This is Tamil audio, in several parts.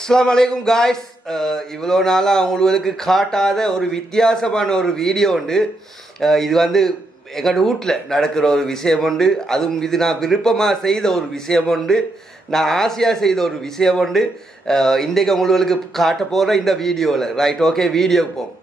அஸ்ஸலாமு அலைக்கும் காய்ஸ். இவ்வளோ நாளாக அவங்களுக்கு காட்டாத ஒரு வித்தியாசமான ஒரு வீடியோ உண்டு. இது வந்து எங்கள் வீட்டில் நடக்கிற ஒரு விஷயம் உண்டு. அதுவும் இது நான் விருப்பமாக செய்த ஒரு விஷயம் உண்டு. நான் ஆசையாக செய்த ஒரு விஷயம் உண்டு. இன்றைக்கு உங்களுக்கு காட்ட போகிற இந்த வீடியோவில். ரைட், ஓகே, வீடியோக்கு போவோம்.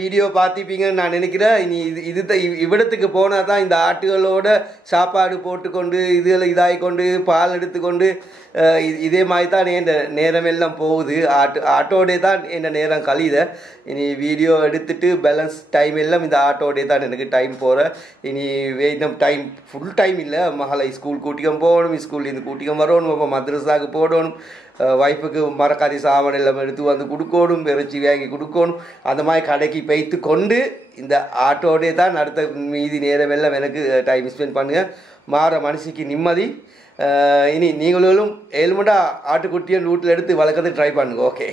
வீடியோ பார்த்திப்பீங்கன்னு நான் நினைக்கிறேன். இனி இவ்விடத்துக்கு போனால் தான் இந்த ஆட்டுகளோட சாப்பாடு போட்டுக்கொண்டு இதாகிக்கொண்டு பால் எடுத்துக்கொண்டு இதே மாதிரி தான் என் நேரம் எல்லாம் போகுது. ஆட்டோடே தான் என் நேரம் கழியுது. இனி வீடியோ எடுத்துட்டு பேலன்ஸ் டைம் எல்லாம் இந்த ஆட்டோடே தான் எனக்கு டைம் போகிறேன். இனி இன்னும் டைம் ஃபுல் டைம் இல்லை. மகளை ஸ்கூல் கூட்டிக்கம் போகணும், ஸ்கூல்லேருந்து கூட்டிக்கம் வரணும், அப்போ மദ്രஸாவுக்கு போடணும், வைஃபுக்கு மரக்காரி சாமான் எல்லாம் எடுத்து வந்து கொடுக்கணும், இறைச்சி வாங்கி கொடுக்கணும். அந்த மாதிரி கடைக்கு வைத்து கொண்டு இந்த ஆட்டோடே தான் அடுத்த மீதி நேரம் எல்லாம் எனக்கு டைம் ஸ்பெண்ட் பண்ணுங்க. மாற மனசுக்கு நிம்மதி. இனி நீங்களும் 7 மணி ஆட்டுக்குட்டியை வீட்டில் எடுத்து வளர்க்கறது ட்ரை பண்ணுங்க. ஓகே.